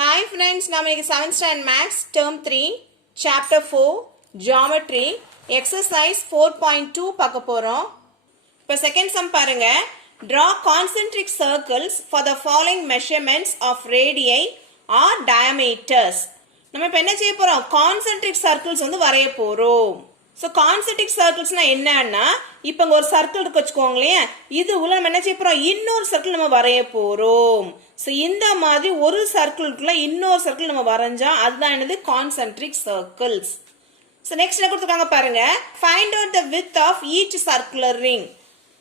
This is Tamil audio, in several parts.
Hi friends, நாம் இன்னைக்கு 7th standard Maths term 3 chapter 4 geometry exercise 4.2 பார்க்க போறோம். இப்போ செகண்ட் சம் பாருங்க. Draw concentric circles for the following measurements of radii or diameters. நம்ம இப்போ என்ன செய்ய போறோம்? Concentric circles வந்து வரைய போறோம். So concentric circlesனா என்னன்னா இப்போ ஒரு சர்க்கிள் இருக்கு வச்சுக்கோங்களேன், இது உள்ள நம்ம என்ன செய்ய போறோம்? இன்னொரு சர்க்கிள் நம்ம வரைய போறோம். So இந்த மாதிரி ஒரு சர்க்கிளுக்குள்ள இன்னொரு சர்க்கிள் நம்ம வரைஞ்சா அதுதான் என்னது concentric circles. So next என்ன கொடுத்திருக்காங்க பாருங்க. Find out the width of each circular ring.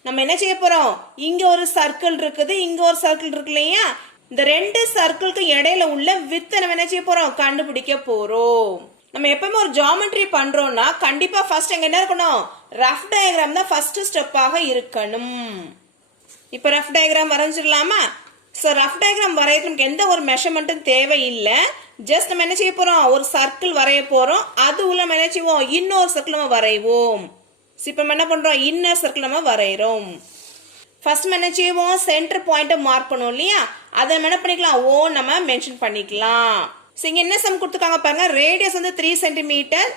நம்ம என்ன செய்ய போறோம்? இங்க ஒரு சர்க்கிள் இருக்குது, இங்க ஒரு சர்க்கிள் இருக்கு இல்லையா? இந்த ரெண்டு சர்க்கிளுக்கு இடையில உள்ள width நம்ம என்ன செய்ய போறோம்? கண்டுபிடிக்க போறோம். நம்ம எப்பவுமே ஒரு ஜியோமெட்ரி பண்றோம்னா கண்டிப்பா ஃபர்ஸ்ட் எங்க என்ன இருக்கணும்? ரஃப் டயக்ராம் தான் ஃபர்ஸ்ட் ஸ்டெப்பாக இருக்கணும். இப்போ ரஃப் டயக்ராம் வரைஞ்சிடலாமா? ஸோ ரஃப் டயக்ராம் வரையறதுக்கு நமக்கு எந்த ஒரு மெஷர்மெண்ட்டும் தேவையில்லை. ஜஸ்ட் நம்ம என்ன செய்ய போறோம்? ஒரு சர்க்கிள் வரைய போறோம், அது உள்ள நம்ம என்ன செய்வோம்? இன்னொரு சர்க்கிள் நம்ம வரைவோம். இப்போ நம்ம என்ன பண்றோம்? இன்னர் சர்க்கிள் நம்ம வரைகிறோம். ஃபர்ஸ்ட் நம்ம என்ன செய்வோம்? சென்டர் பாயிண்ட்டை மார்க் பண்ணுவோம் இல்லையா? அதை நம்ம என்ன பண்ணிக்கலாம்? ஓ நம்ம மென்ஷன் பண்ணிக்கலாம். ஸோ இங்கே என்ன சம் கொடுத்துருக்காங்க பாருங்க. ரேடியஸ் வந்து 3 சென்டிமீட்டர்,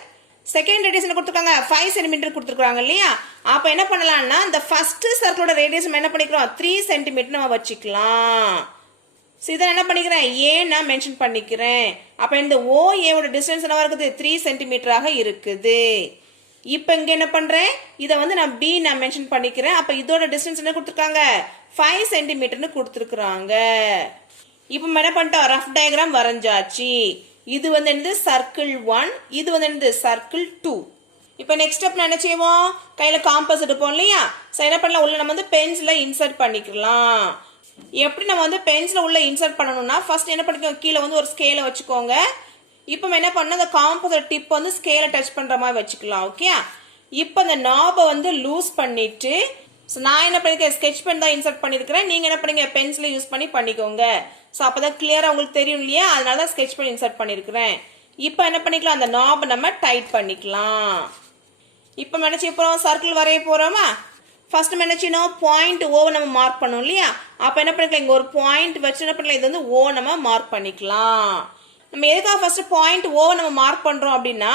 செகண்ட் ரேடியஸ் என்ன கொடுத்துருக்காங்க? 5 சென்டிமீட்டர் கொடுத்துருக்காங்க இல்லையா? அப்போ என்ன பண்ணலாம்னா இந்த ஃபர்ஸ்ட் சர்க்கிளோட ரேடியஸ் நம்ம என்ன பண்ணிக்கிறோம்? 3 சென்டிமீட்டர் நம்ம வச்சுக்கலாம். ஸோ இதை என்ன பண்ணிக்கிறேன்? ஏ நான் மென்ஷன் பண்ணிக்கிறேன். அப்போ இந்த ஓஏவோட டிஸ்டன்ஸ் என்னவா இருக்குது? 3 சென்டிமீட்டராக இருக்குது. இப்போ இங்கே என்ன பண்ணுறேன்? இதை வந்து நான் பி நான் மென்ஷன் பண்ணிக்கிறேன். அப்போ இதோட டிஸ்டன்ஸ் என்ன கொடுத்துருக்காங்க? 5 சென்டிமீட்டர்னு கொடுத்துருக்குறாங்க. இப்போ என்ன பண்ணிட்டோம்? ரஃப் டயக்ராம் வரைஞ்சாச்சு. இது வந்து என்னது? சர்க்கிள் 1, இது வந்து என்னது? சர்க்கிள் 2. இப்போ நெக்ஸ்ட் ஸ்டெப் என்ன செய்வோம்? கையில் காம்பஸ் எடுப்போம் இல்லையா? ஸோ என்ன பண்ணலாம்? உள்ள நம்ம வந்து பென்சிலை இன்சர்ட் பண்ணிக்கலாம். எப்படி நம்ம வந்து பென்சிலை உள்ள இன்சர்ட் பண்ணணும்னா ஃபர்ஸ்ட் என்ன பண்ணிக்கோங்க? கீழே வந்து ஒரு ஸ்கேலை வச்சுக்கோங்க. இப்போ என்ன பண்ணணும்? அந்த காம்பஸோட டிப் வந்து ஸ்கேலை டச் பண்ணுற மாதிரி வச்சுக்கலாம். ஓகே, இப்போ அந்த நாபை வந்து லூஸ் பண்ணிட்டு, ஸோ நான் என்ன பண்ணிருக்கேன்? ஸ்கெட்ச் பென் தான் இன்சர்ட் பண்ணியிருக்கிறேன். நீங்கள் என்ன பண்ணீங்க? பென்சிலை யூஸ் பண்ணி பண்ணிக்கோங்க. ஸோ அப்போ தான் கிளியராக உங்களுக்கு தெரியும் இல்லையா? அதனால தான் ஸ்கெட்ச் பென் இன்சர்ட் பண்ணியிருக்கிறேன். இப்போ என்ன பண்ணிக்கலாம்? அந்த நாபை நம்ம டைட் பண்ணிக்கலாம். இப்போ என்ன செய்ய போகிறோம்? சர்க்கிள் வரைய போகிறோமா? ஃபர்ஸ்ட் நம்ம என்ன செய்யணும்? பாயிண்ட் ஓவை நம்ம மார்க் பண்ணோம் இல்லையா? அப்போ என்ன பண்ணிக்கலாம்? இங்கே ஒரு பாயிண்ட் வச்சு என்ன பண்ணலாம்? இது வந்து ஓ நம்ம மார்க் பண்ணிக்கலாம். நம்ம எதுக்காக ஃபர்ஸ்ட் பாயிண்ட் ஓவை நம்ம மார்க் பண்ணுறோம் அப்படின்னா,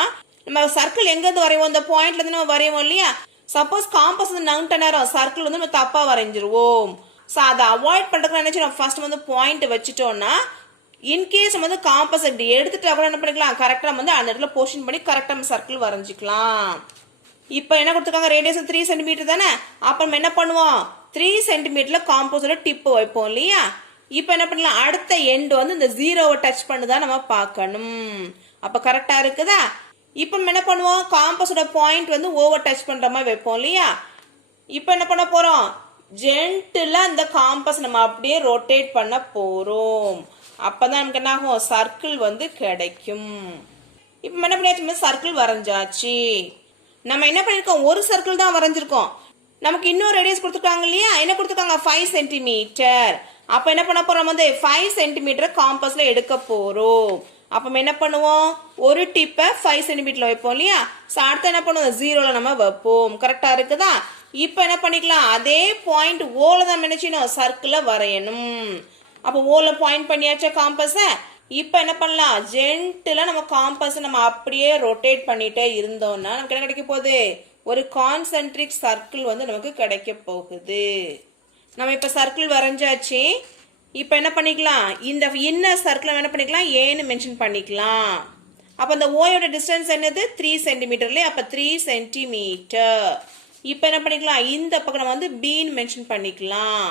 நம்ம சர்க்கிள் எங்கேருந்து வரைவோம்? இந்த பாயிண்ட்லேருந்து நம்ம வரைவோம் இல்லையா? சப்போஸ் காம்பஸ் வந்து நவுண்ட நேரம் சர்க்கிள் வந்து நம்ம தப்பாக வரைஞ்சிருவோம். ஸோ அதை அவாய்ட் பண்ணுறதுக்கு என்ன செய்யணும்? ஃபர்ஸ்ட் வந்து பாயிண்ட் வச்சுட்டோம்னா இன்கேஸ் நம்ம வந்து காம்பஸ் இப்படி எடுத்துட்டா கூட என்ன பண்ணிக்கலாம்? கரெக்டாக வந்து அந்த இடத்துல பொசிஷன் பண்ணி கரெக்டாக நம்ம சர்க்கிள் வரைஞ்சிக்கலாம். இப்போ என்ன கொடுத்துருக்காங்க? ரேடியஸ் 3 சென்டிமீட்டர் தானே? அப்போ நம்ம என்ன பண்ணுவோம்? 3 சென்டிமீட்டரில் காம்பஸோட டிப்பு வைப்போம் இல்லையா? இப்போ என்ன பண்ணலாம்? அடுத்த எண்டு வந்து இந்த ஜீரோவை டச் பண்ணுதான் நம்ம பார்க்கணும். அப்போ கரெக்டாக இருக்குதா? இப்போ நம்ம என்ன பண்ணுவோம்? காம்பஸோட பாயிண்ட் வந்து ஓவர் டச் பண்ணுற மாதிரி வைப்போம் இல்லையா? இப்போ என்ன பண்ண போகிறோம்? ஜென்டிலாக இந்த காம்பஸ் நம்ம அப்படியே ரொட்டேட் பண்ண போகிறோம். அப்போ தான் நமக்கு என்ன ஆகும்? சர்க்கிள் வந்து கிடைக்கும். இப்போ என்ன பண்ணியாச்சு? சர்க்கிள் வரைஞ்சாச்சு. நம்ம என்ன பண்ணியிருக்கோம்? ஒரு சர்க்கிள் தான் வரைஞ்சிருக்கோம். நமக்கு இன்னொரு ரேடியஸ் கொடுத்துருக்காங்க இல்லையா? என்ன கொடுத்துருக்காங்க? 5 சென்டிமீட்டர். அப்போ என்ன பண்ண போகிறோம்? வந்து 5 சென்டிமீட்டர் காம்பஸில் எடுக்க போகிறோம். அப்போ என்ன பண்ணுவோம்? ஒரு டிப்பை 5 சென்டிமீட்டரில் வைப்போம் இல்லையா? ஸோ அடுத்து என்ன பண்ணுவோம்? ஜீரோவில் நம்ம வைப்போம். கரெக்டாக இருக்குதா? இப்போ என்ன பண்ணிக்கலாம்? அதே பாயிண்ட் ஓல தான் என்ன செய்யணும்? சர்க்கிளை வரையணும். அப்போ ஓல பாயிண்ட் பண்ணியாச்சா காம்பஸை? இப்போ என்ன பண்ணலாம்? ஜென்டிலாக நம்ம காம்பஸை நம்ம அப்படியே ரொட்டேட் பண்ணிட்டே இருந்தோம்னா நமக்கு என்ன கிடைக்க போகுது? ஒரு கான்சென்ட்ரிக் சர்க்கிள் வந்து நமக்கு கிடைக்க போகுது. நம்ம இப்போ சர்க்கிள் வரைஞ்சாச்சு. இப்போ என்ன பண்ணிக்கலாம்? இந்த இன்னர் சர்க்கிள் என்ன பண்ணிக்கலாம்? ஏன்னு மென்ஷன் பண்ணிக்கலாம். அப்போ இந்த ஓயோட டிஸ்டன்ஸ் என்னது? 3 சென்டிமீட்டர்ல. அப்போ 3 சென்டிமீட்டர். இப்போ என்ன பண்ணிக்கலாம்? இந்த பக்கம் நம்ம வந்து பின்னு மென்ஷன் பண்ணிக்கலாம்.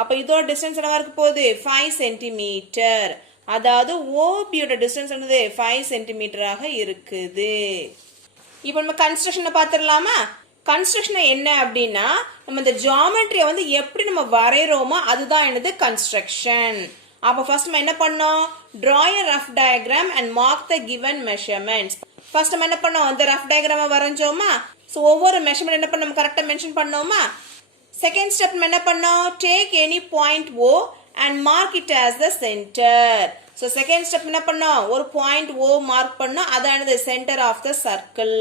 அப்போ இதோட டிஸ்டன்ஸ் என்னவா இருக்க போகுது? 5 சென்டிமீட்டர். அதாவது ஓபியோட டிஸ்டன்ஸ் என்னது? 5 சென்டிமீட்டராக இருக்குது. இப்போ நம்ம கன்ஸ்ட்ரக்ஷனை பார்த்துடலாமா? கன்ஸ்ட்ரக்ஷன் என்ன அப்படின்னா, நம்ம இந்த ஜியோமெட்ரியை வந்து எப்படி நம்ம வரைகிறோமோ அதுதான் என்னது? கன்ஸ்ட்ரக்ஷன். அப்போ ஃபர்ஸ்ட் நம்ம என்ன பண்ணோம்? draw a rough diagram and mark the given measurements. First நம்ம என்ன பண்ணோம்? இந்த ரஃப் டயக்ராமை வரைஞ்சோமா? ஸோ ஒவ்வொரு மெஷர்மெண்ட் என்ன பண்ணோம்? கரெக்டாக மென்ஷன் பண்ணோமா? செகண்ட் ஸ்டெப் நம்ம என்ன பண்ணோம்? Take any point O and mark it as the centre. So second step என்ன பண்ணோம்? ஒரு பாயிண்ட் ஓ மார்க் பண்ணோம், அதானது சென்டர் ஆஃப் த சர்க்கிள்.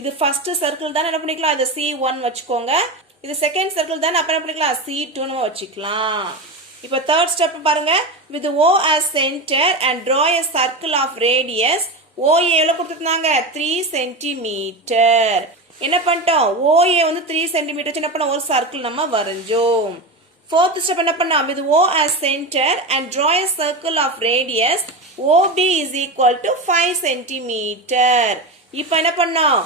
இது ஃபர்ஸ்ட் சர்க்கிள் தானே? என்ன பண்ணிக்கலாம்? அது C1 வச்சுக்கோங்க. இது செகண்ட் சர்க்கிள் தானே? அப்போ என்ன பண்ணிக்கலாம்? C2 நம்ம வச்சுக்கலாம். இப்போ third step பாருங்க with O as center and draw a circle of radius OA எவ்வளவு கொடுத்திருந்தாங்க 3 cm. என்ன பண்ணிட்டோம் OA வந்து 3 cm என்ன பண்ண ஒரு சர்க்கிள் நம்ம வரைஞ்சோம். fourth step என்ன பண்ணா with O as center and draw a circle of radius OB is equal to 5 cm. இப்போ என்ன பண்ணோம்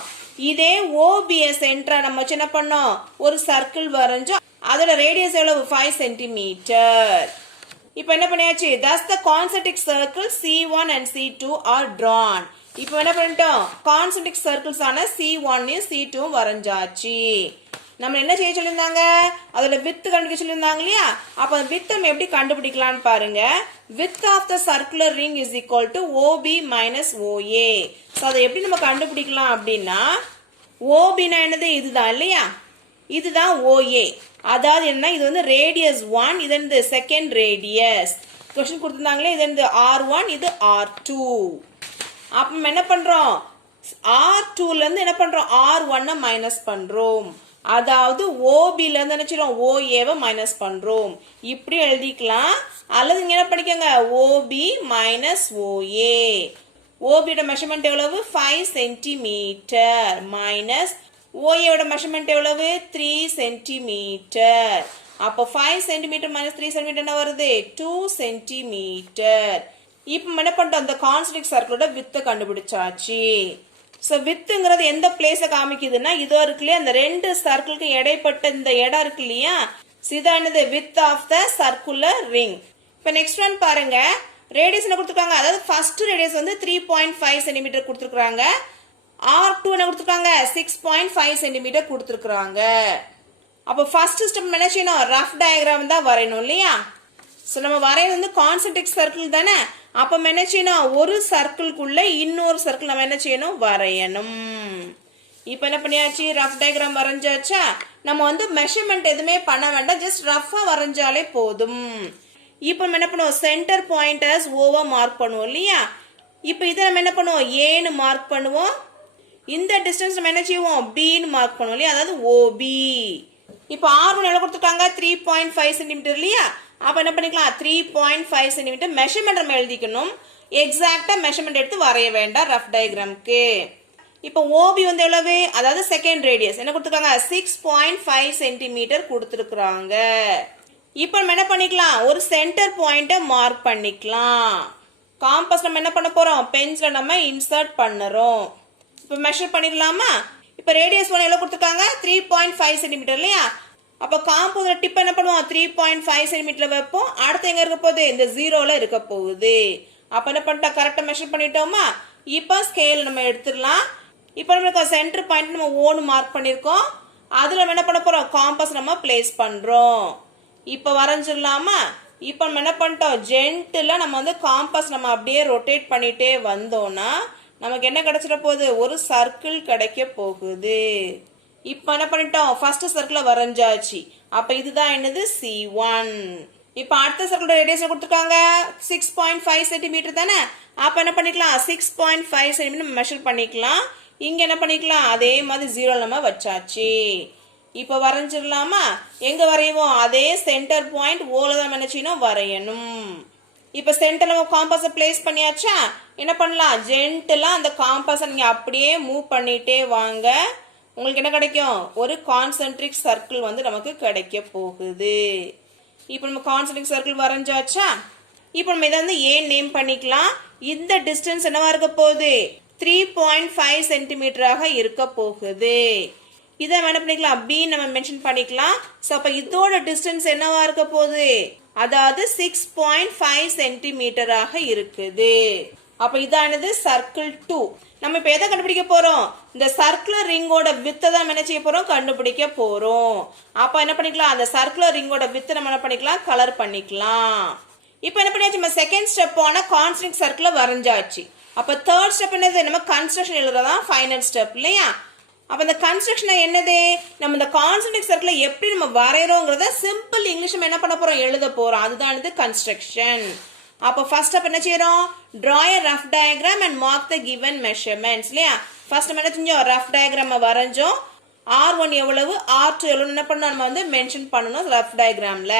இதே OB சென்டரா நம்ம என்ன பண்ணோம் ஒரு சர்க்கிள் வரைஞ்சோம் அதோட ரேடியஸ் எவ்வளவு 5 cm. இப்போ என்ன பண்ணியாச்சு thus the concentric circles C1 and C2 are drawn. இப்போ என்ன பண்ணிட்டோம் concentric circles ஆன C1 யும் C2 யும் வரைஞ்சாச்சு. நம்ம என்ன செய்ய சொல்லியிருந்தாங்க அதோட width கண்டுபிடிக்க சொல்லியிருந்தாங்க இல்லையா அப்ப அந்த width நம்ம எப்படி கண்டுபிடிக்கலாம்னு பாருங்க width of the circular ring is equal to OB minus OA. So அதை எப்படி நம்ம கண்டுபிடிக்கலாம் அப்படின்னா OB னா என்னது இதுதான் இல்லையா இதுதான் OA அதாவது என்ன இது வந்து ரேடியஸ் 1 இது வந்து செகண்ட் ரேடியஸ் क्वेश्चन கொடுத்திருந்தாங்களே இது வந்து R1 இது R2. அப்ப நம்ம என்ன பண்றோம் R2 ல இருந்து என்ன பண்றோம் R1 ஐ மைனஸ் பண்றோம் அதாவது OB ல இருந்து நினைச்சிரோம் OA வை மைனஸ் பண்றோம் இப்படி எழுதிக்கலாம் அல்லது இங்க என்ன பண்ணிக்கங்க OB minus OA. OB யோட மெஷர்மென்ட் எவ்வளவு 5 cm minus OA யோட மெஷர்மென்ட் எவ்வளவு 3 cm. அப்ப 5 cm minus 3 cm என்ன வருது 2 cm. இப்போ என்ன பண்ணிட்டோம் அந்த கான்சென்ட்ரிக் சர்க்கிளோட width கண்டுபிடிச்சாச்சு. சோ widthங்கிறது எந்த பிளேஸ காமிக்குதுன்னா இதோ இருக்குலையா அந்த ரெண்டு சர்க்கிளுக்கு இடைப்பட்ட இந்த இடம் இருக்கு இல்லையா இதானது width of the circular ring. இப்போ நெக்ஸ்ட் ஒன் பாருங்க ரேடியஸ் என்ன கொடுத்திருக்காங்க அதாவது ஃபர்ஸ்ட் ரேடியஸ் வந்து 3.5 cm கொடுத்திருக்காங்க R2 என்ன கொடுத்திருக்காங்க 6.5 cm கொடுத்திருக்காங்க. அப்ப ஃபர்ஸ்ட் ஸ்டெப் என்ன செய்யணும் ரஃப் டயகிராம் தான் வரையணும் இல்லையா சோ நம்ம வரையறது வந்து கான்சென்ட்ரிக் சர்க்கிள் தானே அப்ப என்ன செய்யணும் ஒரு சர்க்கிள்க்குள்ள இன்னொரு சர்க்கிள் நம்ம என்ன செய்யணும் வரையணும். இப்போ என்ன பண்ணியாச்சு ரஃப் டயகிராம் வரைஞ்சாச்சா நம்ம வந்து மெஷர்மென்ட் எதுமே பண்ண வேண்டாம் ஜஸ்ட் ரஃபா வரைஞ்சாலே போதும். இப்போ நம்ம என்ன பண்ணுவோம் சென்டர் பாயிண்டர்ஸ் ஓவா மார்க் பண்ணுவோம் இல்லையா இப்போ இத நம்ம என்ன பண்ணுவோம் A ன்னு மார்க் பண்ணுவோம் இந்த டிஸ்டன்ஸ் நம்ம என்ன செய்வோம் B ன்னு மார்க் பண்ணுவோம் இல்லையா அதாவது OB. இப்போ R1 எவ்வளவு கொடுத்திருக்காங்க 3.5 cm இல்லையா அப்ப என்ன பண்ணிக்கலாம் 3.5 cm மெஷர்மென்ட் நம்ம எழுதிக்கணும் எக்ஸாக்ட்டா மெஷர்மென்ட் எடுத்து வரைய வேண்டாம் ரஃப் டயகிராம்க்கு. இப்போ OB வந்து எவ்வளவு அதாவது செகண்ட் ரேடியஸ் என்ன கொடுத்திருக்காங்க 6.5 cm கொடுத்திருக்காங்க. இப்போ நம்ம என்ன பண்ணிக்கலாம் ஒரு சென்டர் பாயிண்ட மார்க் பண்ணிக்கலாம் காம்பஸ் நம்ம என்ன பண்ண போறோம் பென்சில நம்ம இன்சர்ட் பண்ணறோம். இப்போ மெஷர் பண்ணிடலாமா இப்போ ரேடியஸ் 1 எவ்வளவு கொடுத்திருக்காங்க 3.5 cm இல்லையா அப்ப காம்பஸ்ல டிப் என்ன பண்ணுவோம் 3.5 cm வைப்போம் அடுத்து எங்க இருக்க போகுது இந்த 0ல இருக்க போகுது. அப்ப என்ன பண்ணிட்டா கரெக்ட்டா மெஷர் பண்ணிட்டோமா இப்போ ஸ்கேல் நம்ம எடுத்துறலாம். இப்போ நமக்கு சென்டர் பாயிண்ட் நம்ம O ன்னு மார்க் பண்ணிருக்கோம் அதுல நம்ம என்ன பண்ண போறோம் காம்பஸ் நம்ம பிளேஸ் பண்றோம். இப்போ வரைஞ்சிரலாமா இப்போ நம்ம என்ன பண்ணிட்டோம் ஜென்டிலா நம்ம வந்து காம்பஸ் நம்ம அப்படியே ரொட்டேட் பண்ணிட்டே வந்தோம்னா நமக்கு என்ன கிடைச்சிட போகுது ஒரு சர்க்கிள் கிடைக்க போகுது. இப்போ என்ன பண்ணிட்டோம் ஃபர்ஸ்ட் சர்க்கிள வரைஞ்சாச்சு அப்ப இதுதான் என்னது C1. இப்போ அடுத்த சர்க்கிளோட ரேடியஸ் கொடுத்திருக்காங்க 6.5 cm தானே அப்ப என்ன பண்ணிக்கலாம் 6.5 cm மெஷர் பண்ணிக்கலாம் இங்க என்ன பண்ணிக்கலாம் அதே மாதிரி 0 நம்ம வச்சாச்சு. இப்போ வரைஞ்சிரலாமா எங்க வரைவோம் அதே சென்டர் பாயிண்ட் ஓல தான் என்ன செய்யணும் வரையணும். இப்போ சென்டர்ல நம்ம காம்பஸை பிளேஸ் பண்ணியாச்சா என்ன பண்ணலாம் ஜென்டலா அந்த காம்பஸை நீங்க அப்படியே மூவ் பண்ணிட்டே வாங்க உங்களுக்கு என்ன கிடைக்கும் ஒரு கான்சென்ட்ரிக் சர்க்கிள் வந்து நமக்கு கிடைக்க போகுது. இப்போ நம்ம கான்சென்ட்ரிக் சர்க்கிள் வரைஞ்சாச்சா இப்போ நம்ம இதை வந்து A நேம் பண்ணிக்கலாம் இந்த டிஸ்டன்ஸ் என்னவா இருக்க போகுது 3.5 cm ஆக இருக்க போகுது. இதை என்ன பண்ணிக்கலாம் B நம்ம மென்ஷன் பண்ணிக்கலாம் சோ அப்ப இதோட டிஸ்டன்ஸ் என்னவா இருக்க போகுது அதாவது 6.5 cm ஆக இருக்குது. அப்ப இதானது சர்க்கிள் 2. நம்ம இப்ப எதை கண்டுபிடிக்க போறோம் இந்த சர்க்குலர் ரிங்கோட வித்தை தான் என்ன செய்ய போறோம் கண்டுபிடிக்க போறோம். அப்ப என்ன பண்ணிக்கலாம் அந்த சர்க்குலர் ரிங்கோட வித்தை நம்ம என்ன பண்ணிக்கலாம் கலர் பண்ணிக்கலாம். இப்போ என்ன பண்ணியாச்சு நம்ம செகண்ட் ஸ்டெப் ஆன கான்சென்ட்ரிக் சர்க்கிள வரைஞ்சாச்சு. அப்ப தேர்ட் ஸ்டெப் என்னது நம்ம கன்ஸ்ட்ரக்ஷன் எழுதுறதா ஃபைனல் ஸ்டெப் இல்லையா அப்ப இந்த கன்ஸ்ட்ரக்ஷன் என்னது நம்ம இந்த கான்சென்ட்ரிக் சர்க்கிளை எப்படி நம்ம வரையறோம்ங்கறத சிம்பிள் இங்கிலீஷ்ல என்ன பண்ண போறோம் எழுத போறோம் அதுதான் இது கன்ஸ்ட்ரக்ஷன். அப்ப ஃபர்ஸ்ட் ஸ்டெப் என்ன செய்றோம் draw a rough diagram and mark the given measurements இல்லையா ஃபர்ஸ்ட் நம்ம என்ன செஞ்சோம் rough diagram வரைஞ்சோம் R1 எவ்வளவு R2 எவ்வளவு என்ன பண்ணனும் நம்ம வந்து மென்ஷன் பண்ணனும் rough diagramல.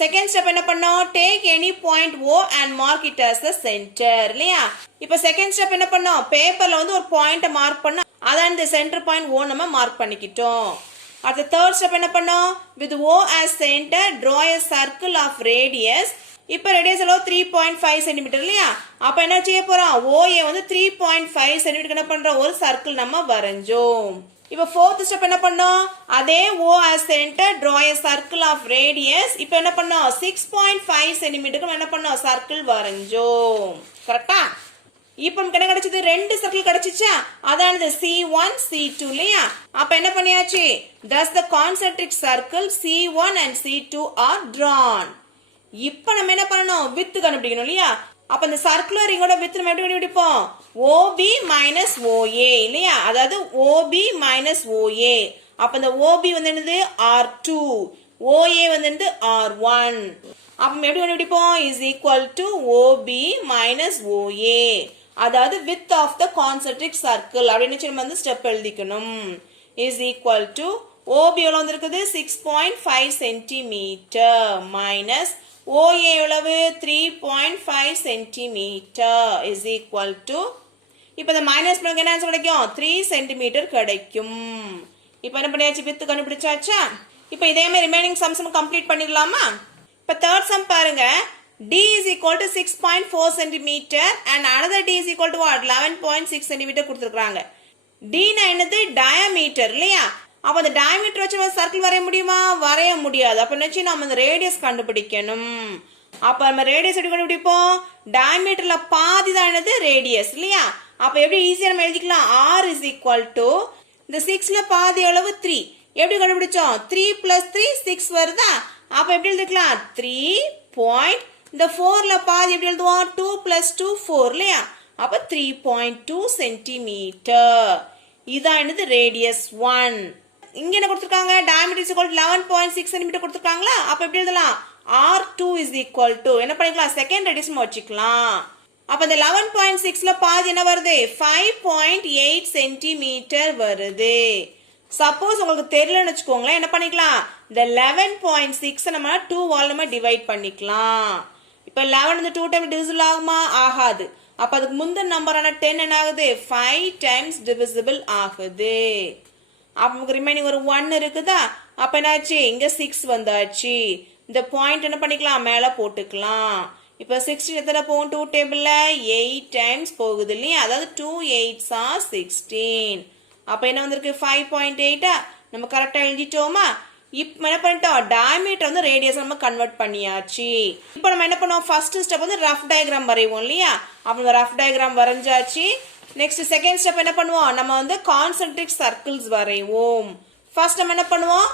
செகண்ட் ஸ்டெப் என்ன பண்ணோம், take any point O and mark it as the center இல்லையா. இப்போ செகண்ட் ஸ்டெப் என்ன பண்ணோம், பேப்பர்ல வந்து ஒரு பாயிண்ட மார்க் பண்ணோம், அதான் இந்த சென்டர் பாயிண்ட் O நம்ம மார்க் பண்ணிக்கிட்டோம். அடுத்த தேர்ட் ஸ்டெப் என்ன பண்ணோம், with O as center draw a circle of radius. இப்போ ரேடியஸ் எவ்வளோ 3.5 சென்டிமீட்டர் இல்லையா. அப்போ என்ன செய்ய போறோம், OA வந்து 3.5 சென்டிமீட்டர் என்ன பண்றோம், ஒரு சர்க்கிள் நம்ம வரைஞ்சோம். இப்போ ஃபோர்த் ஸ்டெப் என்ன பண்ணோம், அதே O as center draw a circle of radius. இப்போ என்ன பண்ணோம், 6.5 சென்டிமீட்டருக்கு என்ன பண்ணோம், சர்க்கிள் வரைஞ்சோம். கரெக்டா. இப்போ நமக்கு என்ன கிடைச்சது, ரெண்டு சர்க்கிள் கிடைச்சிச்சா, அதானது C1 C2 இல்லையா. அப்ப என்ன பண்ணியாச்சு, thus the concentric circle C1 and C2 are drawn. இப்போ நம்ம என்ன பண்ணணும், வித் கண்டுபிடிக்கணும் இல்லையா. அப்ப இந்த சர்க்குலர் ரிங்கோட வித் நம்ம எப்படி கண்டுபிடிப்போம், OB minus OA இல்லையா, அதாவது OB minus OA. அப்ப இந்த OB வந்து என்னது R2, OA வந்து என்னது R1. அப்ப எப்படி கண்டுபிடிப்போம், is equal to OB minus OA, அதாவது width of the concentric circle அப்படின்னு நம்ம வந்து ஸ்டெப் எழுதிக்கணும். is equal to OB எவ்வளவு வந்திருக்குது 6.5 சென்டிமீட்டர் மைனஸ் OA எவ்வளவு 3.5 சென்டிமீட்டர் is equal to, இப்போ இந்த மைனஸ் பண்ணுங்க என்ன ஆன்சர் கிடைக்கும், 3 சென்டிமீட்டர் கிடைக்கும். இப்போ என்ன பண்ணியாச்சு, வித் கண்டுபிடிச்சாச்சா. இப்போ இதே மாதிரி ரிமைனிங் சம்ஸ் கம்ப்ளீட் பண்ணிடலாமா. இப்போ தேர்ட் சம் பாருங்க, D is equal to 6.4 centimeter and another D is equal to what, 11.6 centimeter கொடுத்திருக்காங்க. D னா என்னது, diameter இல்லையா. அப்ப அந்த diameter வச்சு நம்ம சர்க்கிள் வரைய முடியுமா, வரைய முடியாது. அப்ப என்னச்சு, நம்ம அந்த ரேடியஸ் கண்டுபிடிக்கணும். அப்ப நம்ம ரேடியஸ் எப்படி கண்டுபிடிப்போம், diameterல பாதி தான் என்னது ரேடியஸ் இல்லையா. அப்ப எப்படி ஈஸியா நம்ம எழுதிக்கலாம், R is equal to இந்த 6ல பாதி எவ்வளவு 3. எப்படி கண்டுபிடிச்சோம், 3 plus 3 6 வருதா. அப்ப எப்படி எழுதிக்கலாம், 3. இந்த 4ல பாதி எப்படி எழுதுவோம், 2 plus 2 4 இல்லையா. அப்ப 3.2 சென்டிமீட்டர். இதான் என்னது ரேடியஸ் 1. இங்க என்ன கொடுத்திருக்காங்க, diameter is equal to 11.6 centimetre கொடுத்திருக்காங்களா. அப்ப எப்படி எழுதலாம், R2 is equal to என்ன பண்ணிக்கலாம், செகண்ட் ரேடியஸ் வச்சுக்கலாம். அப்ப இந்த 11.6ல பாதி என்ன வருது, 5.8 சென்டிமீட்டர் வருது. சப்போஸ் உங்களுக்கு தெரியலன்னு வச்சுக்கோங்களேன், என்ன பண்ணிக்கலாம், இந்த 11.6 நம்ம 2 வால் நம்ம டிவைட் பண்ணிக்கலாம். இப்போ 11 இந்த 2 டைம் டிவிசிபிள் ஆகுமா, ஆகாது. அப்ப அதுக்கு முந்தின நம்பரான 10 என்ன ஆகுது, 5 டைம்ஸ் டிவிசிபிள் ஆகுது. அப்ப நமக்கு ரிமைனிங் ஒரு 1 இருக்குதா. அப்ப என்னாச்சு, இங்க 6 வந்தாச்சு. இந்த பாயிண்ட் என்ன பண்ணிக்கலாம், மேல போட்டுக்கலாம். இப்போ 16 எத்தனை போகும் 2 டேபிள்ல, 8 டைம்ஸ் போகுது இல்லையா. அதாவது 2 8s are 16. அப்ப என்ன வந்திருக்கு 5.8. நம்ம கரெக்டா எழுதிட்டோமா. இப்போ என்ன பண்ணிட்டோம், டயமீட்டர் வந்து ரேடியஸ் நம்ம கன்வெர்ட் பண்ணியாச்சு. இப்போ நம்ம என்ன பண்ணுவோம், ஃபர்ஸ்ட் ஸ்டெப் வந்து ரஃப் டயக்ராம் வரைவோம் இல்லையா. அப்போ ரஃப் டயக்ராம் வரைஞ்சாச்சு. நெக்ஸ்ட் செகண்ட் ஸ்டெப் என்ன பண்ணுவோம், நம்ம வந்து கான்சென்ட்ரிக் சர்க்கிள்ஸ் வரைவோம். ஃபர்ஸ்ட் நம்ம என்ன பண்ணுவோம்,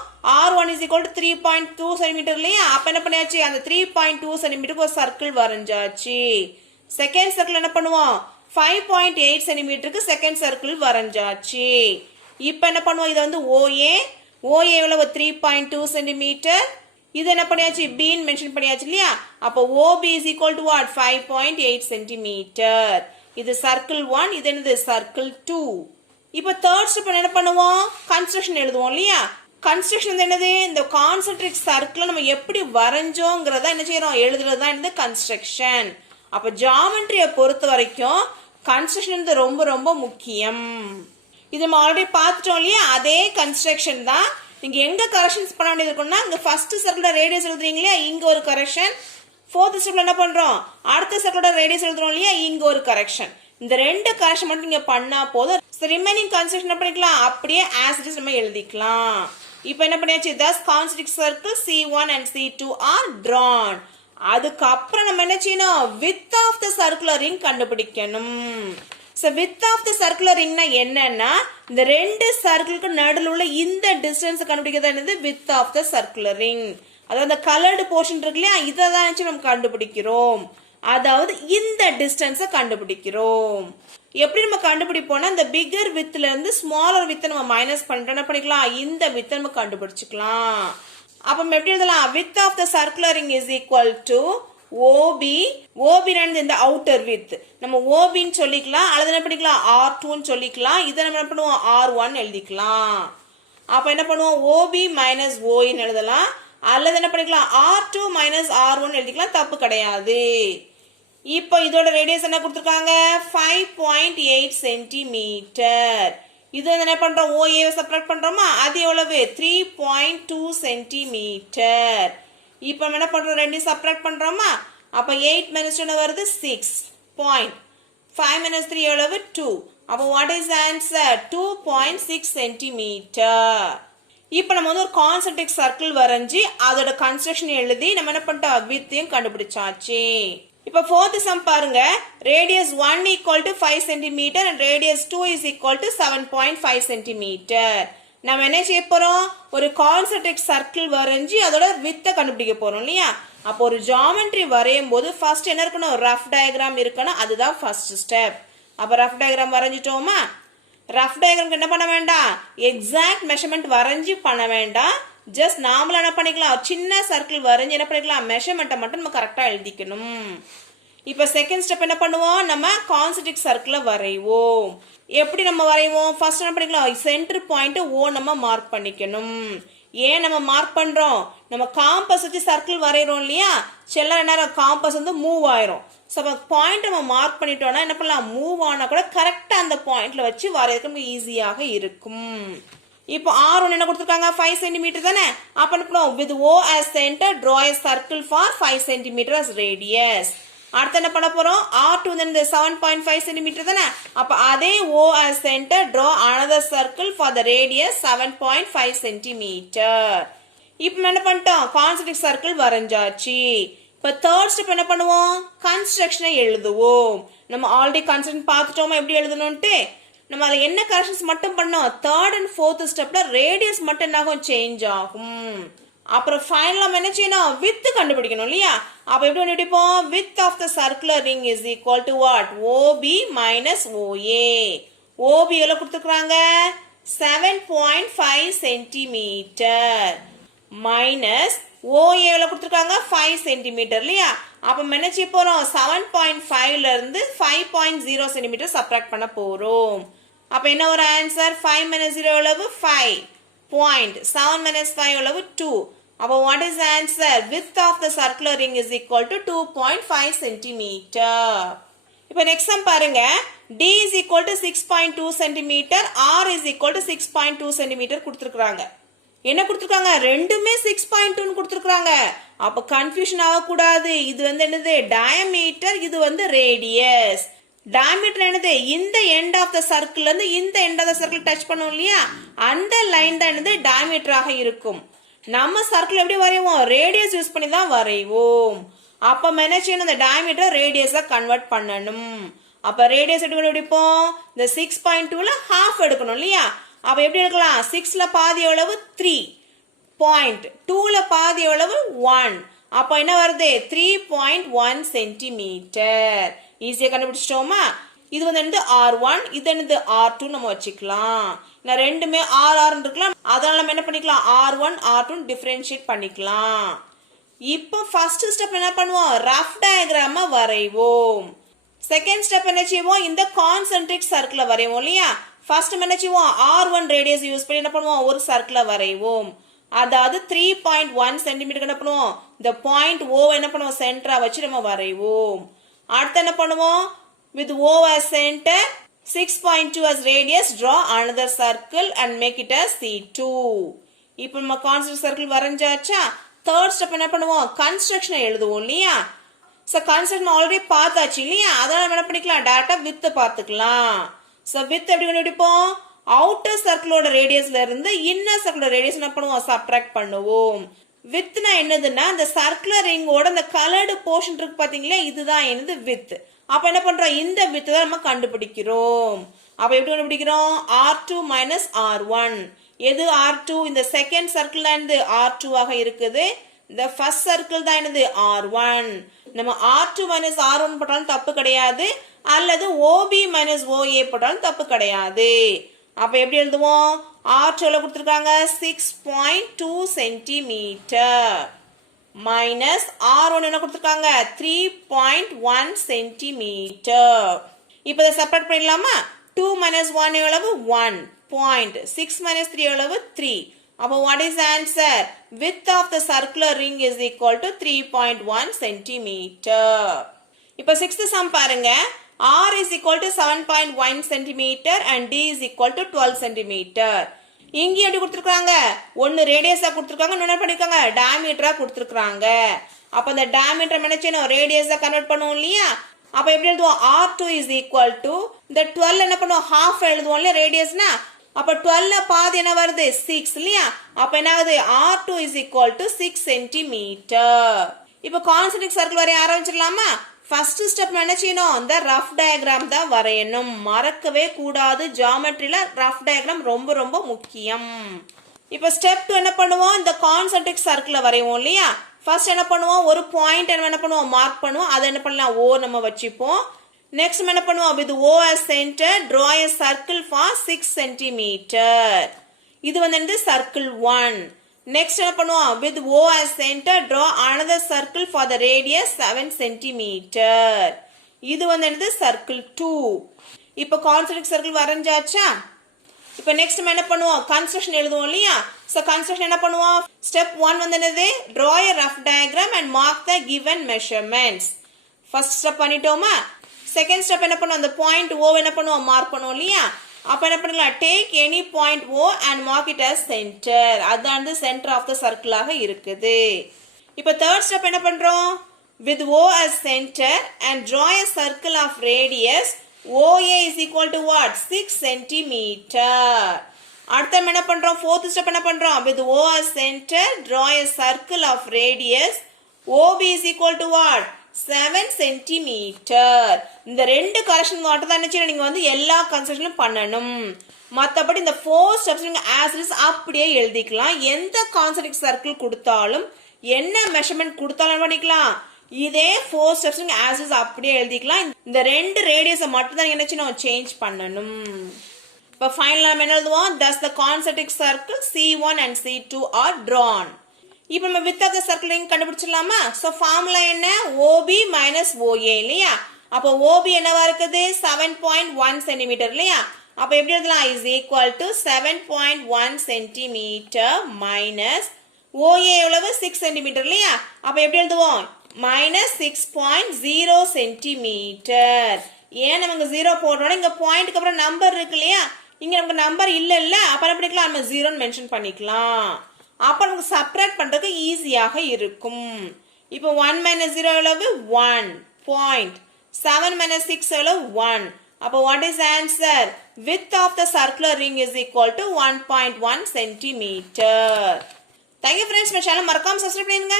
R1 is equal to 3.2 centimetre இல்லையா. அப்ப என்ன பண்ணியாச்சு, அந்த 3.2 சென்டிமீட்டருக்கு ஒரு சர்க்கிள் வரைஞ்சாச்சு. செகண்ட் சர்க்கிள் என்ன பண்ணுவோம், 5.8 சென்டிமீட்டருக்கு செகண்ட் சர்க்கிள் வரைஞ்சாச்சு. இப்போ என்ன பண்ணுவோம், இது வந்து OA எவ்வளவு 3.2 சென்டிமீட்டர். இது என்ன பண்ணியாச்சு, B ன்னு மென்ஷன் பண்ணியாச்சு இல்லையா. அப்போ OB is equal to what, 5.8 centimetre. இது சர்க்கிள் 1, இது என்னது சர்க்கிள் 2. இப்போ தேர்ட் ஸ்டெப் என்ன பண்ணுவோம், கன்ஸ்ட்ரக்ஷன் எழுதுவோம் இல்லையா. கன்ஸ்ட்ரக்ஷன் வந்து என்னது, இந்த கான்சென்ட்ரிக் சர்க்கிள் நம்ம எப்படி வரைஞ்சோங்கிறத என்ன செய்யறோம், எழுதுறது தான் இந்த கன்ஸ்ட்ரக்ஷன். அப்ப ஜியோமெட்ரியை பொறுத்த வரைக்கும் கன்ஸ்ட்ரக்ஷன் ரொம்ப ரொம்ப முக்கியம். இது நம்ம ஆல்ரெடி பார்த்துட்டோம் இல்லையா. அதே கன்ஸ்ட்ரக்ஷன் தான். நீங்க எங்க கரெக்ஷன்ஸ் பண்ண வேண்டியது இருக்குன்னா, இங்க ஃபர்ஸ்ட் சர்க்கிளோட ரேடியஸ் எழுதுறீங்க இல்லையா, இங்க ஒரு கரெக்ஷன். ஃபோர்த் ஸ்டெப்ல என்ன பண்றோம், அடுத்த சர்க்கிளோட ரேடியஸ் எழுதுறோம் இல்லையா, இங்க ஒரு கரெக்ஷன். இந்த ரெண்டு கரெக்ஷன் மட்டும் நீங்க பண்ணா போதும். ரிமைனிங் கன்ஸ்ட்ரக்ஷன் என்ன பண்ணிக்கலாம், அப்படியே ஆஸ் இட் இஸ் நம்ம எழுதிக்கலாம். இப்போ என்ன பண்ணியாச்சு, thus concentric circle C1 and C2 are drawn. அதுக்கப்புறம் நம்ம என்ன செய்யணும், width of the circular ring கண்டுபிடிக்கணும். So width of the circular ring னா என்னன்னா, இந்த ரெண்டு சர்க்கிளுக்கு நடுவுல உள்ள இந்த டிஸ்டன்ஸ் கண்டுபிடிக்கிறது என்னது width of the circular ring. அதாவது அந்த கலர்டு போர்ஷன் இருக்கு இல்லையா, இதை தான் நம்ம கண்டுபிடிக்கிறோம். அதாவது இந்த டிஸ்டன்ஸை கண்டுபிடிக்கிறோம். எப்படி நம்ம கண்டுபிடிப்போம்னா, இந்த பிகர் வித்ல இருந்து ஸ்மாலர் வித் நம்ம மைனஸ் பண்ணிட்டோம், என்ன பண்ணிக்கலாம், இந்த வித் நம்ம கண்டுபிடிச்சுக்கலாம். அப்ப நம்ம எப்படி எழுதலாம், width of the circular ring is equal to OB. OB இந்த அவுட்டர் வித் நம்ம OB ன்னு சொல்லிக்கலாம், அல்லது என்ன பண்ணிக்கலாம் R2 ன்னு சொல்லிக்கலாம். இதை நம்ம என்ன பண்ணுவோம், R1 எழுதிக்கலாம். அப்ப என்ன பண்ணுவோம், OB minus OA ன்னு எழுதலாம். அல்லது என்ன பண்ணிக்கலாம் R2 மைனஸ் R1 எழுதிக்கலாம், தப்பு கிடையாது. இப்போ இதோட ரேடியஸ் என்ன கொடுத்துருக்காங்க 5.8 சென்டிமீட்டர். இது என்ன பண்றோம் OA சப்ட்ராக்ட் பண்றோமா, அது எவ்வளவு 3.2 சென்டிமீட்டர். இப்போ என்ன பண்றோம் ரெண்டையும் சப்ட்ராக்ட் பண்றோமா, அப்ப 8 minus 2 வருது 6. 5 minus 3 எவ்வளவு 2. அப்போ what is the answer 2.6 centimetre. இப்போ நம்ம ஒரு கான்சென்ட்ரிக் சர்க்கிள் வரைஞ்சி அதோட கன்ஸ்ட்ரக்ஷன் எழுதி நம்ம என்ன பண்ணிட்டோம் வித்தையும் கண்டுபிடிச்சாச்சு. இப்போ fourth sum பாருங்க, radius 1 equal to 5 cm and radius 2 is equal to 7.5 cm. நம்ம என்ன செய்ய போறோம், ஒரு கான்சென்ட்ரிக் சர்க்கிள் வரைஞ்சி அதோட வித்தை கண்டுபிடிக்க போறோம் இல்லையா. அப்போ ஒரு ஜியோமெட்ரி வரையும் போது ஃபர்ஸ்ட் என்ன இருக்கணும், ரஃப் டயக்ராம் இருக்கணும், அதுதான் ஃபர்ஸ்ட் ஸ்டெப். அப்போ ரஃப் டயக்ராம் வரைஞ்சிட்டோமா, ரஃப் டயக்ராம்க்கு என்ன பண்ண வேண்டாம், எக்ஸாக்ட் மெஷர்மெண்ட் வரைஞ்சி பண்ண வேண்டாம், ஜஸ்ட் நாமளா என்ன பண்ணிக்கலாம் சின்ன சர்க்கிள் வரைஞ்சி என்ன பண்ணிக்கலாம் மெஷர்மெண்ட்டை மட்டும் நம்ம கரெக்டாக எழுதிக்கணும். இப்போ செகண்ட் ஸ்டெப் என்ன பண்ணுவோம், நம்ம கான்சென்ட்ரிக் சர்க்கிளை வரைவோம். எப்படி நம்ம வரைவோம், ஃபர்ஸ்ட் என்ன பண்ணிக்கலாம் சென்டர் பாயிண்ட் O நம்ம மார்க் பண்ணிக்கணும். ஏன் நம்ம மார்க் பண்றோம், நம்ம காம்பஸ் வச்சு சர்க்கிள் வரைகிறோம் இல்லையா, சில நேரம் காம்பஸ் வந்து மூவ் ஆயிரும். ஸோ பாயிண்ட் நம்ம மார்க் பண்ணிட்டோம்னா என்ன பண்ணலாம், மூவ் ஆனா கூட கரெக்டாக அந்த பாயிண்ட்ல வச்சு வரையறதுக்கு நமக்கு ஈஸியாக இருக்கும். இப்போ R1 என்ன கொடுத்துருக்காங்க 5 சென்டிமீட்டர் தானே, அப்போ என்ன பண்ணுவோம் with O as center draw a circle for 5 cm as radius. அடுத்து என்ன பண்ண போறோம், R2 வந்து 7.5 சென்டிமீட்டர் தானே, அப்போ அதே O as center draw another circle for the radius 7.5 centimetre. இப்போ என்ன பண்ணிட்டோம் கான்சென்ட்ரிக் சர்க்கிள் வரைஞ்சாச்சு. இப்போ தேர்ட் ஸ்டெப் என்ன பண்ணுவோம், கன்ஸ்ட்ரக்ஷனை எழுதுவோம். நம்ம ஆல்ரெடி கன்ஸ்ட்ரக்ஷன் பார்த்துட்டோமா எப்படி எழுதணும்ட்டு, நம்ம அதில் என்ன கரெக்ஷன்ஸ் மட்டும் பண்ணோம், தேர்ட் அண்ட் ஃபோர்த் ஸ்டெப்ல ரேடியஸ் மட்டும் என்ன ஆகும் சேஞ்ச் ஆகும். அப்புறம் ஃபைனலாக நம்ம என்ன செய்யணும் வித் கண்டுபிடிக்கணும் இல்லையா. அப்போ எப்படி கண்டுபிடிப்போம், width of the circular ring is equal to what OB minus OA. OB எவ்வளோ கொடுத்துருக்குறாங்க 7.5 சென்டிமீட்டர் மைனஸ் OA எவ்வளோ கொடுத்துருக்காங்க 5 சென்டிமீட்டர் இல்லையா. அப்போ என்ன செய்ய போகிறோம் 7.5ல இருந்து 5.0 சென்டிமீட்டர் சப்ராக்ட் பண்ண போகிறோம். அப்போ என்ன ஒரு ஆன்சர் 5 minus 0 எவ்வளவு 5. 7 minus 5 எவ்வளவு 2. அப்போ what is the answer, width of the circular ring is equal to 2.5 centimetre. இப்போ நெக்ஸ்ட் சம் பாருங்க, D is equal to 6.2 centimetre, R is equal to 6.2 centimetre கொடுத்துருக்காங்க. என்ன கொடுத்துருக்காங்க ரெண்டுமே 6.2 கொடுத்துருக்காங்க. அப்போ கன்ஃபியூஷன் ஆகக்கூடாது, இது வந்து என்னது டயமீட்டர், இது வந்து ரேடியஸ். டயமீட்டர் என்னது இந்த எண்ட் ஆஃப் த சர்க்கிள் இருந்து இந்த end of the circle touch பண்ணும் இல்லையா, அந்த லைன் தான் என்னது டயமீட்டராக இருக்கும். நம்ம சர்க்கிள் எப்படி வரைவோம் ரேடியஸ் யூஸ் பண்ணி தான் வரைவோம். அப்போ என்ன செய்யணும், இந்த டயமீட்டர் ரேடியஸா கன்வெர்ட் பண்ணணும். அப்போ ரேடியஸ் எப்படி கண்டுபிடிப்போம், இந்த 6.2ல ஹாஃப் எடுக்கணும் இல்லையா. அப்போ எப்படி எடுக்கலாம், 6ல பாதி எவ்வளவு 3. 2ல பாதி எவ்வளவு 1. அப்போ என்ன வருது 3.1 சென்டிமீட்டர். ஈஸியாக கண்டுபிடிச்சிட்டோமா. இது வந்து R1, இது வந்து R2 நம்ம வச்சுக்கலாம். நான் ரெண்டுமே R இருக்கலாம், அதனால நம்ம என்ன பண்ணிக்கலாம் R1 R2 டிஃபரன்ஷியேட் பண்ணிக்கலாம். இப்போ ஃபர்ஸ்ட் ஸ்டெப் என்ன பண்ணுவோம், ரஃப் டயக்ராம வரைவோம். செகண்ட் ஸ்டெப் என்ன செய்வோம், இந்த கான்சென்ட்ரிக் சர்க்கிளை வரைவோம் இல்லையா. ஃபர்ஸ்ட் என்ன செய்வோம் R1 ரேடியஸ் யூஸ் பண்ணி என்ன பண்ணுவோம் ஒரு சர்க்கிளை வரைவோம். அதாவது 3.1 சென்டிமீட்டர் என்ன பண்ணுவோம், இந்த பாயிண்ட் O என்ன பண்ணுவோம் சென்டரா வச்சு நம்ம வரைவோம். அடுத்து என்ன பண்ணுவோம், with O as center 6.2 as radius draw another circle and make it as C2. இப்போ நம்ம கான்சென்ட்ரிக் சர்க்கிள் வரைஞ்சாச்சா. தேர்ட் ஸ்டெப் என்ன பண்ணுவோம் கன்ஸ்ட்ரக்ஷனை எழுதுவோம் இல்லையா. ஸோ கன்ஸ்ட்ரக்ஷன் ஆல்ரெடி பார்த்தாச்சு இல்லையா, அதனால நம்ம என்ன பண்ணிக்கலாம் டேரக்டா வித் பார்த்துக்கலாம். ஸோ வித் எப்படி கண்டுபிடிப்போம், அவுட்டர் சர்க்கிளோட ரேடியஸ்ல இருந்து இன்னர் சர்க்கிளோட ரேடியஸ் என்ன பண்ணுவோம் சப்ட்ராக்ட் பண்ணுவோம். வித்னா என்னதுன்னா இந்த சர்க்குலர் ரிங்கோட இந்த கலர்டு போர்ஷன் இருக்கு பாத்தீங்களா, இதுதான் என்னது வித். அப்ப என்ன பண்றோம் இந்த வித் தான் நம்ம கண்டுபிடிக்கிறோம். அப்ப எப்படி கண்டுபிடிக்கிறோம் R2 மைனஸ் R1. எது R2, இந்த செகண்ட் சர்க்கிள் தான் என்னது R2 ஆக இருக்குது. இந்த ஃபர்ஸ்ட் சர்க்கிள் தான் என்னது R1. நம்ம R2 மைனஸ் R1 போட்டாலும் தப்பு கிடையாது, அல்லது OB மைனஸ் OA போட்டாலும் தப்பு கிடையாது. அப்ப எப்படி எழுதுவோம், R2 கொடுத்துருக்காங்க 6.2 சென்டிமீட்டர் மைனஸ் R1 என்ன கொடுத்துருக்காங்க 3.1 சென்டிமீட்டர். இப்போ இதை செப்பரேட் பண்ணிடலாமா. 2 மைனஸ் 1 எவ்வளவு 1. 6 மைனஸ் 3 எவ்வளவு 3. அப்போ what is the answer? Width of the circular ring is equal to 3.1 centimeter. இப்போ 6th sum பாருங்க. R is equal to 7.1 centimeter and D is equal to 12 centimeter. இங்க எப்படி கொடுத்திருக்காங்க? ஒன்னு ரேடியஸா கொடுத்திருக்காங்க, இன்னொன்னு பண்ணிருக்காங்க டயாமீட்டரா கொடுத்திருக்காங்க. அப்ப அந்த டயாமீட்டர் என்ன செய்யணும்? ரேடியஸா கன்வர்ட் பண்ணுவோம் இல்லையா? அப்ப எப்படி எழுதுவோம்? R2 is equal to இந்த 12 என்ன பண்ணுவோம்? half எழுதுவோம் இல்லையா ரேடியஸ்னா? அப்ப 12 பாதி என்ன வருது? 6 இல்லையா? அப்ப என்ன ஆகுது? R2 is equal to 6 centimeter. இப்போ கான்சென்ட்ரிக் சர்க்கிள் வரைய ஆரம்பிச்சிடலாமா? ஃபர்ஸ்ட் ஸ்டெப் என்ன செய்யணும்? இந்த ரஃப் டயக்ராம் தான் வரையணும். மறக்கவே கூடாது. ஜியோமெட்ரியில ரஃப் டயக்ராம் ரொம்ப ரொம்ப முக்கியம். இப்போ ஸ்டெப் 2 என்ன பண்ணுவோம்? இந்த கான்சென்ட்ரிக் சர்க்கிளை வரைவோம் இல்லையா? ஃபர்ஸ்ட் என்ன பண்ணுவோம்? ஒரு பாயிண்ட் என்ன பண்ணுவோம்? மார்க் பண்ணுவோம். அதை என்ன பண்ணலாம்? O நம்ம வச்சுப்போம். நெக்ஸ்ட் என்ன பண்ணுவோம்? with O as center draw a circle for 6 centimeter. இது வந்து சர்க்கிள் 1. நெக்ஸ்ட் என்ன பண்ணுவோம்? with O as center draw another circle for the radius 7 centimeter. இது வந்து சர்க்கிள் 2. இப்போ கான்சென்ட்ரிக் சர்க்கிள் வரைஞ்சாச்சா? இப்போ நெக்ஸ்ட் என்ன பண்ணுவோம்? கன்ஸ்ட்ரக்ஷன் எழுதுவோம் இல்லையா? சோ கன்ஸ்ட்ரக்ஷன் என்ன பண்ணுவோம்? ஸ்டெப் 1 வந்து என்னது? draw a rough diagram and mark the given measurements. First step பண்ணிட்டோமா? செகண்ட் ஸ்டெப் என்ன பண்ணுவோம்? அந்த பாயிண்ட் O என்ன பண்ணுவோம்? மார்க் பண்ணுவோம் இல்லையா? அப்ப என்ன பண்ணலாம்? Take any point O and mark it as center. அதான் சென்டர் ஆஃப் த சர்க்கிள் ஆக இருக்குது. இப்போ தேர்ட் ஸ்டெப் என்ன பண்றோம்? with O as center and draw a circle of radius OA is equal to what? 6 centimeter. அடுத்த என்ன பண்றோம்? ஃபோர்த் ஸ்டெப் என்ன பண்றோம்? with O as center draw a circle of radius OB is equal to what? 7 centimeter. இந்த ரெண்டு கரெக்ஷன் மட்டும் தான் நினைச்சு நீங்க வந்து எல்லா கன்ஸ்ட்ரக்ஷனும் பண்ணணும். மத்தபடி இந்த 4 ஸ்டெப்ஸ் நீங்க as is அப்படியே எழுதிக்கலாம். எந்த கான்சென்ட்ரிக் சர்க்கிள் கொடுத்தாலும் என்ன மெஷர்மென்ட் கொடுத்தாலும் பண்ணிக்கலாம். இதே 4 ஸ்டெப்ஸ் நீங்க as is அப்படியே எழுதிக்கலாம். இந்த ரெண்டு ரேடியஸை மட்டும் தான் நினைச்சு சேஞ்ச் பண்ணணும். இப்போ ஃபைனலா நம்ம என்ன எழுதுவோம்? thus the concentric circle C1 and C2 are drawn. இப்போ நம்ம width of the circle ring கண்டுபிடிச்சிடலாமா? சோ ஃபார்முலா என்ன? OB minus OA இல்லையா? அப்போ OB என்னவா இருக்குது? 7.1 cm இல்லையா? அப்போ எப்படி எழுதலாம்? is equal to 7.1 cm minus OA எவ்வளவு? 6 cm இல்லையா? அப்போ எப்படி எழுதுவோம்? minus 6.0 cm. ஏன் நம்ம 0 போடுறோம்? இங்க பாயிண்ட்க்கு அப்புறம் நம்பர் இருக்கு இல்லையா? இங்க நமக்கு நம்பர் இல்ல அப்ப என்ன பண்ணிக்கலாம்? நம்ம 0 மென்ஷன் பண்ணிக்கலாம். அப்ப நமக்கு சப்ட்ராக்ட் பண்றதுக்கு ஈஸியாக இருக்கும். இப்போ 1 minus 0 எவ்வளவு? 1 பாயிண்ட். 7 minus 6 எவ்வளவு? 1. அப்போ what is the answer? Width of the circular ring is equal to 1.1 centimeter. Thank you friends. நம்ம சேனல் மறக்காம சப்ஸ்கிரைப் பண்ணுங்க.